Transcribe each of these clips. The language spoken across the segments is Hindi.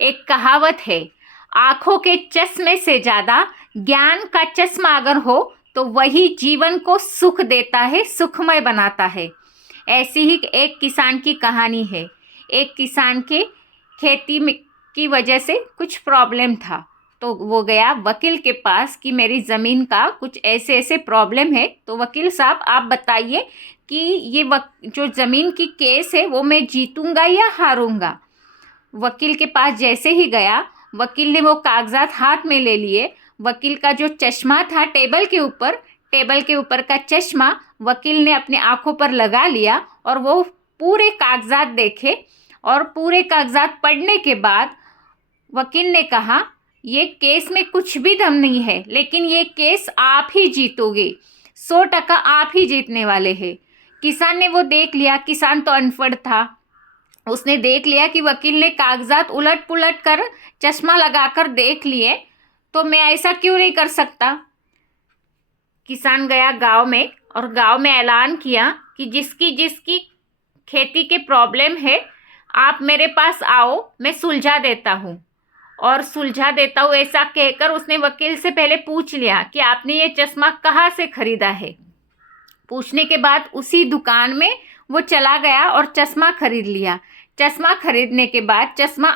एक कहावत है, आंखों के चश्मे से ज़्यादा ज्ञान का चश्मा अगर हो तो वही जीवन को सुख देता है, सुखमय बनाता है। ऐसी ही एक किसान की कहानी है। एक किसान के खेती में की वजह से कुछ प्रॉब्लम था, तो वो गया वकील के पास कि मेरी ज़मीन का कुछ ऐसे ऐसे प्रॉब्लम है, तो वकील साहब आप बताइए कि ये जो ज़मीन की केस है वो मैं जीतूंगा या हारूंगा। वकील के पास जैसे ही गया, वकील ने वो कागजात हाथ में ले लिए। वकील का जो चश्मा था टेबल के ऊपर का चश्मा वकील ने अपनी आंखों पर लगा लिया और वो पूरे कागजात देखे। और पूरे कागजात पढ़ने के बाद वकील ने कहा, ये केस में कुछ भी दम नहीं है, लेकिन ये केस आप ही जीतोगे, 100% आप ही जीतने वाले हैं। किसान ने वो देख लिया। किसान तो अनपढ़ था, उसने देख लिया कि वकील ने कागजात उलट पुलट कर चश्मा लगाकर देख लिए, तो मैं ऐसा क्यों नहीं कर सकता। किसान गया गांव में और गांव में ऐलान किया कि जिसकी जिसकी खेती के प्रॉब्लम है आप मेरे पास आओ, मैं सुलझा देता हूँ। और सुलझा देता हूँ ऐसा कहकर उसने वकील से पहले पूछ लिया कि आपने ये चश्मा कहाँ से खरीदा है। पूछने के बाद उसी दुकान में वो चला गया और चश्मा खरीद लिया। चश्मा खरीदने के बाद चश्मा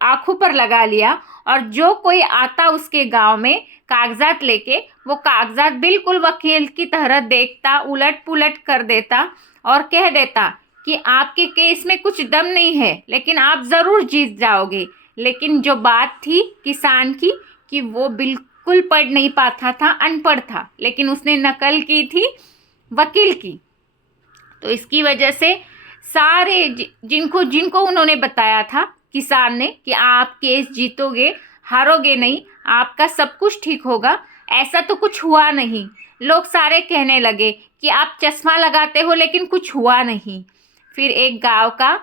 आंखों पर लगा लिया और जो कोई आता उसके गांव में कागजात लेके, वो कागजात बिल्कुल वकील की तरह देखता, उलट पुलट कर देता और कह देता कि आपके केस में कुछ दम नहीं है, लेकिन आप ज़रूर जीत जाओगे। लेकिन जो बात थी किसान की कि वो बिल्कुल पढ़ नहीं पाता था, अनपढ़ था, लेकिन उसने नकल की थी वकील की। तो इसकी वजह से सारे जिनको जिनको उन्होंने बताया था किसान ने कि आप केस जीतोगे, हारोगे नहीं, आपका सब कुछ ठीक होगा, ऐसा तो कुछ हुआ नहीं। लोग सारे कहने लगे कि आप चश्मा लगाते हो लेकिन कुछ हुआ नहीं। फिर एक गांव का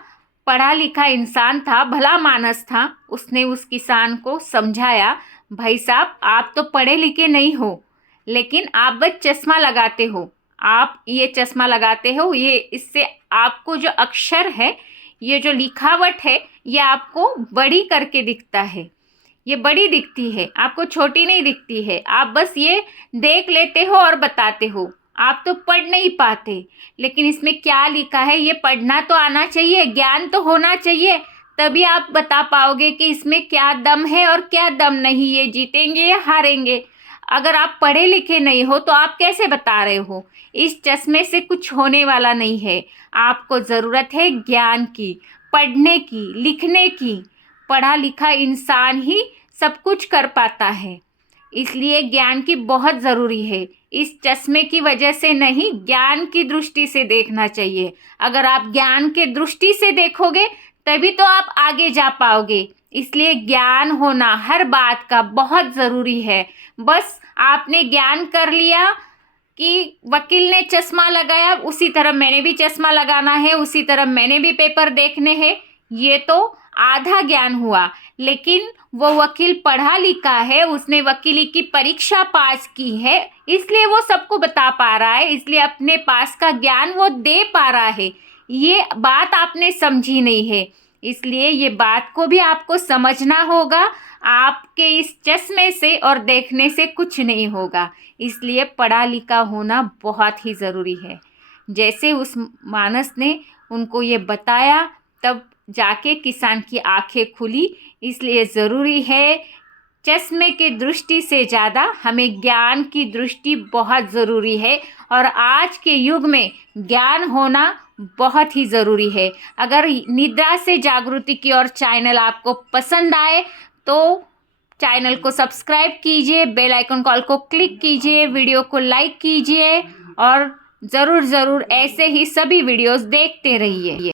पढ़ा लिखा इंसान था, भला मानस था, उसने उस किसान को समझाया, भाई साहब आप तो पढ़े लिखे नहीं हो, लेकिन आप बस चश्मा लगाते हो। आप ये चश्मा लगाते हो, ये इससे आपको जो अक्षर है, ये जो लिखावट है, ये आपको बड़ी करके दिखता है, ये बड़ी दिखती है, आपको छोटी नहीं दिखती है। आप बस ये देख लेते हो और बताते हो, आप तो पढ़ नहीं पाते। लेकिन इसमें क्या लिखा है ये पढ़ना तो आना चाहिए, ज्ञान तो होना चाहिए, तभी आप बता पाओगे कि इसमें क्या दम है और क्या दम नहीं, ये जीतेंगे या हारेंगे। अगर आप पढ़े लिखे नहीं हो तो आप कैसे बता रहे हो। इस चश्मे से कुछ होने वाला नहीं है। आपको ज़रूरत है ज्ञान की, पढ़ने की, लिखने की। पढ़ा लिखा इंसान ही सब कुछ कर पाता है, इसलिए ज्ञान की बहुत ज़रूरी है। इस चश्मे की वजह से नहीं, ज्ञान की दृष्टि से देखना चाहिए। अगर आप ज्ञान के दृष्टि से देखोगे तभी तो आप आगे जा पाओगे। इसलिए ज्ञान होना हर बात का बहुत ज़रूरी है। बस आपने ज्ञान कर लिया कि वकील ने चश्मा लगाया, उसी तरह मैंने भी चश्मा लगाना है, उसी तरह मैंने भी पेपर देखने हैं, ये तो आधा ज्ञान हुआ। लेकिन वो वकील पढ़ा लिखा है, उसने वकीली की परीक्षा पास की है, इसलिए वो सबको बता पा रहा है, इसलिए अपने पास का ज्ञान वो दे पा रहा है। ये बात आपने समझी नहीं है, इसलिए ये बात को भी आपको समझना होगा। आपके इस चश्मे से और देखने से कुछ नहीं होगा, इसलिए पढ़ा लिखा होना बहुत ही ज़रूरी है। जैसे उस मानस ने उनको ये बताया, तब जाके किसान की आंखें खुली। इसलिए ज़रूरी है, चश्मे की दृष्टि से ज़्यादा हमें ज्ञान की दृष्टि बहुत ज़रूरी है। और आज के युग में ज्ञान होना बहुत ही ज़रूरी है। अगर निद्रा से जागृति की और चैनल आपको पसंद आए तो चैनल को सब्सक्राइब कीजिए, बेल आइकन कॉल को क्लिक कीजिए, वीडियो को लाइक कीजिए और ज़रूर ऐसे ही सभी वीडियोस देखते रहिए।